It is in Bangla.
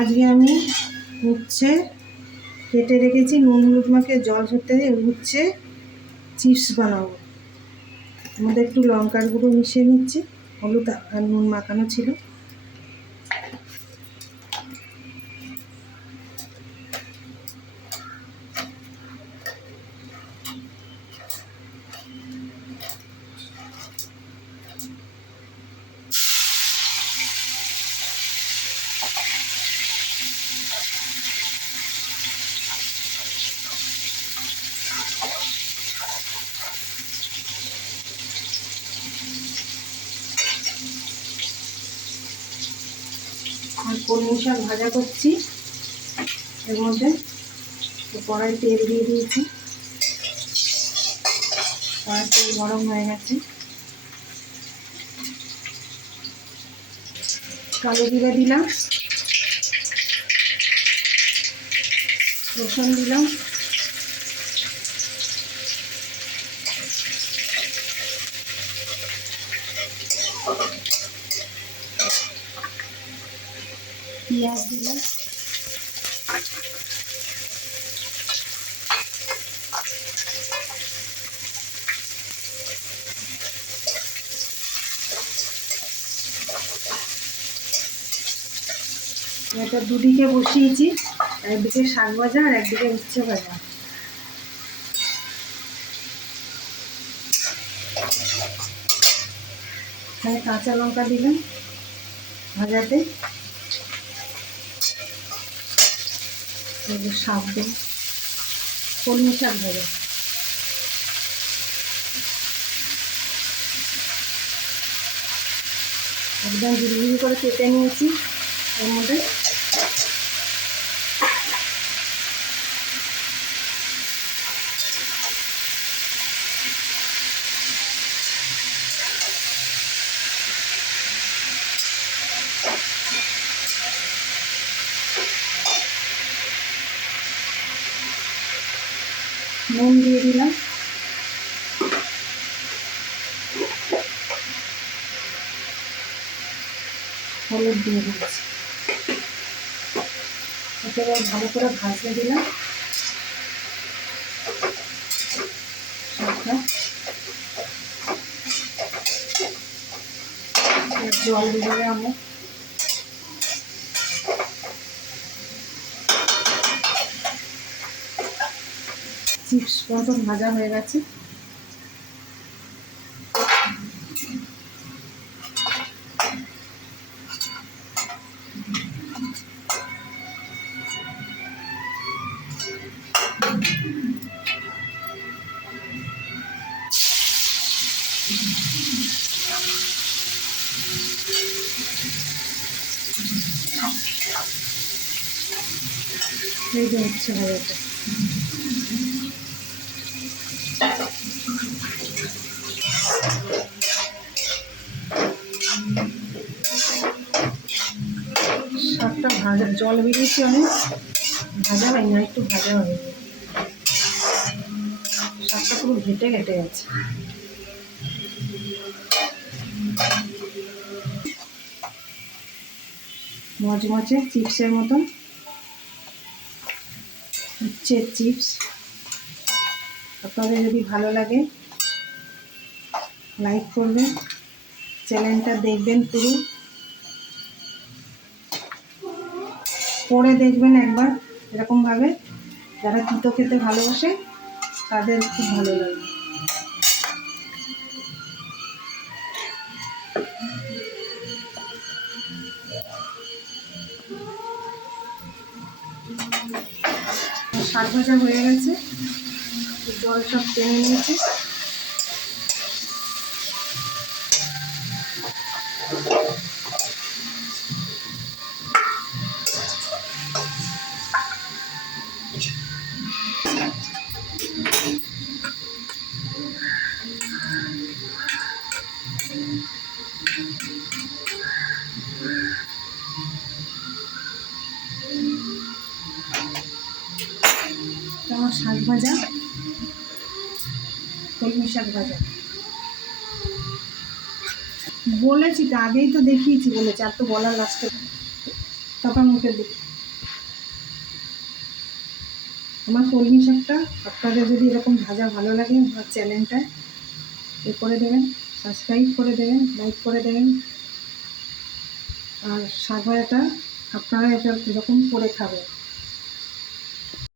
আজকে আমি উচ্ছে কেটে রেখেছি, নুন হলুদ মাখিয়ে জল ঝরতে দিয়ে উচ্ছে চিপস বানাবো। আমাদের একটু লঙ্কার গুঁড়ো মিশিয়ে নিচ্ছি, হলুদ আর নুন মাখানো ছিল। আর কলমি শাক ভাজা করছি, এর মধ্যে কড়াই তেল দিয়ে দিয়েছি, কড়াই তেল গরম হয়ে গেছে। কালো জিরা দিলাম, রসুন দিলাম, পেঁয়াজ দিলাম, এটা দুদিকে বসিয়েছি, একদিকে শাক ভাজা আর একদিকে উচ্ছে ভাজা। এখানে কাঁচা লঙ্কা দিলাম ভাজাতে, শাক দিন কলমি শাক ভাজা। একদম ঝিরিঝিরি করে কেটে নিয়েছি, এর মধ্যে নুন দিয়ে দিলাম, হলুদ দিয়ে দিচ্ছি, একেবারে ভালো করে ভাজতে দিলাম শাকটা। জল দিয়ে আমি চিপস মতন ভাজা হয়ে গেছে। এই যে হচ্ছে ভাজাটা। শাকটা ভাজা, জল বেরিয়েছে অনেক, ভাজা হয় না, একটু ভাজা হবে। শাকটা পুরো ঘেটে ঘেটে গেছে। মচমচে চিপসের মতন উচ্ছের চিপস। আপনাদের যদি ভালো লাগে লাইক করবেন, চ্যানেলটা দেখবেন, পুরো করে দেখবেন একবার এরকমভাবে। যারা তিতো খেতে ভালোবাসে তাদের খুব ভালো লাগে। শাক ভাজা হয়ে গেছে, জল সব টেনে নিয়েছে। আমার শাক ভাজা, কলমি শাক ভাজা বলেছি তো, আগেই তো দেখিয়েছি, বলেছি আর তো বলার লাস্টে তখন মুখে দিই। আমার কলমি শাকটা আপনাদের যদি এরকম ভাজা ভালো লাগে আমার চ্যানেলটা এ করে দেবেন, সাবস্ক্রাইব করে দেবেন, লাইক করে দেবেন। আর শাক ভাজাটা আপনারা এটা এরকম করে খাবেন।